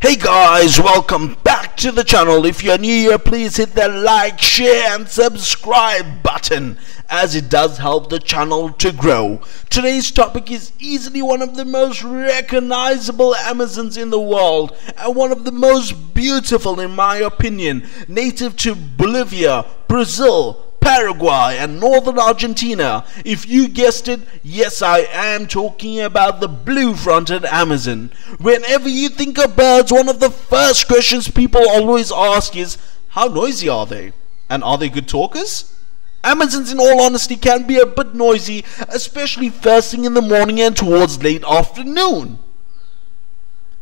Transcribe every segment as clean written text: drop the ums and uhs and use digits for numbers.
Hey guys, welcome back to the channel. If you're new here, please hit that like, share and subscribe button, as it does help the channel to grow. Today's topic is easily one of the most recognizable Amazons in the world and one of the most beautiful in my opinion, native to Bolivia, Brazil, Paraguay and northern Argentina. If you guessed it, yes, I am talking about the blue-fronted Amazon. Whenever you think of birds, one of the first questions people always ask is, how noisy are they? And are they good talkers? Amazons, in all honesty, can be a bit noisy, especially first thing in the morning and towards late afternoon.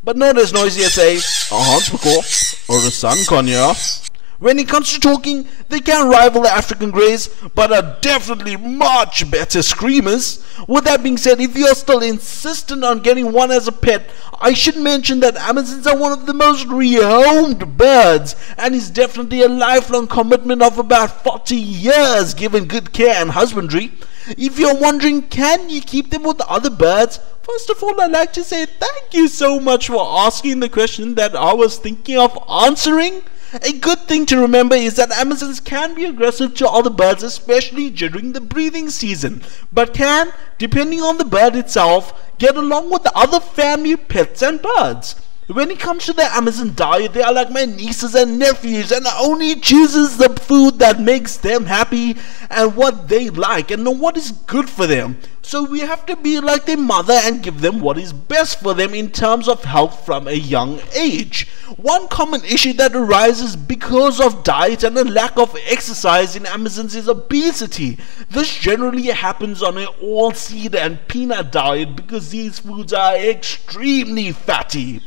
But not as noisy as a Hansbeko or a Sun Conure. When it comes to talking, they can rival the African greys, but are definitely much better screamers. With that being said, if you're still insistent on getting one as a pet, I should mention that Amazons are one of the most rehomed birds, and is definitely a lifelong commitment of about 40 years given good care and husbandry. If you're wondering, can you keep them with other birds? First of all, I'd like to say thank you so much for asking the question that I was thinking of answering. A good thing to remember is that Amazons can be aggressive to other birds, especially during the breeding season, but can, depending on the bird itself, get along with the other family pets and birds. When it comes to their Amazon diet, they are like my nieces and nephews and only chooses the food that makes them happy and what they like and know what is good for them. So we have to be like their mother and give them what is best for them in terms of health from a young age. One common issue that arises because of diet and a lack of exercise in Amazons is obesity. This generally happens on an all-seed and peanut diet because these foods are extremely fatty.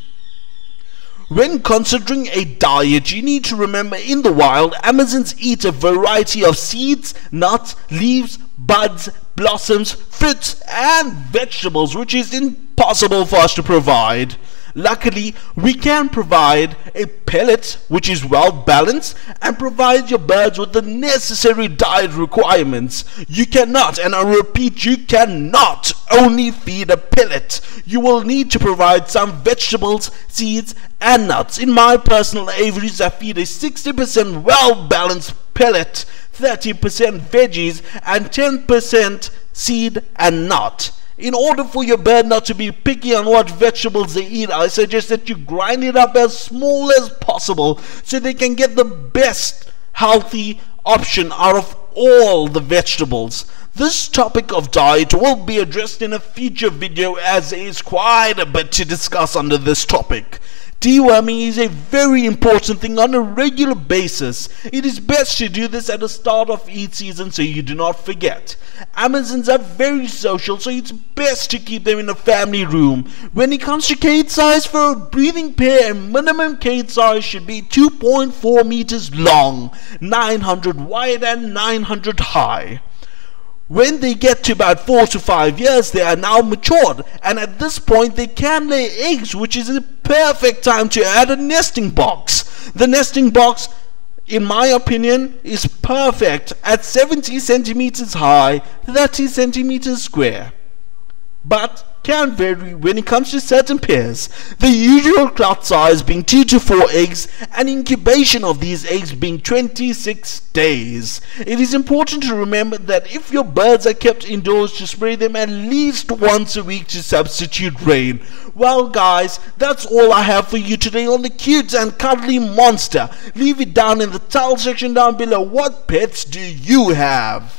When considering a diet, you need to remember in the wild, Amazons eat a variety of seeds, nuts, leaves, buds, blossoms, fruits and vegetables, which is impossible for us to provide. Luckily, we can provide a pellet which is well balanced and provide your birds with the necessary diet requirements. You cannot, and I repeat, you cannot only feed a pellet. You will need to provide some vegetables, seeds and nuts. In my personal aviaries, I feed a 60% well balanced pellet, 30% veggies and 10% seed and nut. In order for your bird not to be picky on what vegetables they eat, I suggest that you grind it up as small as possible so they can get the best healthy option out of all the vegetables. This topic of diet will be addressed in a future video, as there is quite a bit to discuss under this topic. Deworming is a very important thing on a regular basis. It is best to do this at the start of each season so you do not forget. Amazons are very social, so it's best to keep them in a family room. When it comes to cage size for a breeding pair, a minimum cage size should be 2.4 meters long, 900 wide and 900 high. When they get to about 4 to 5 years, they are now matured, and at this point they can lay eggs, which is a perfect time to add a nesting box. The nesting box, in my opinion, is perfect at 70 centimeters high, 30 centimeters square, but can vary when it comes to certain pairs. The usual clutch size being 2 to 4 eggs and incubation of these eggs being 26 days. It is important to remember that if your birds are kept indoors, to spray them at least once a week to substitute rain. Well guys, that's all I have for you today on the cute and cuddly monster. Leave it down in the tile section down below. What pets do you have?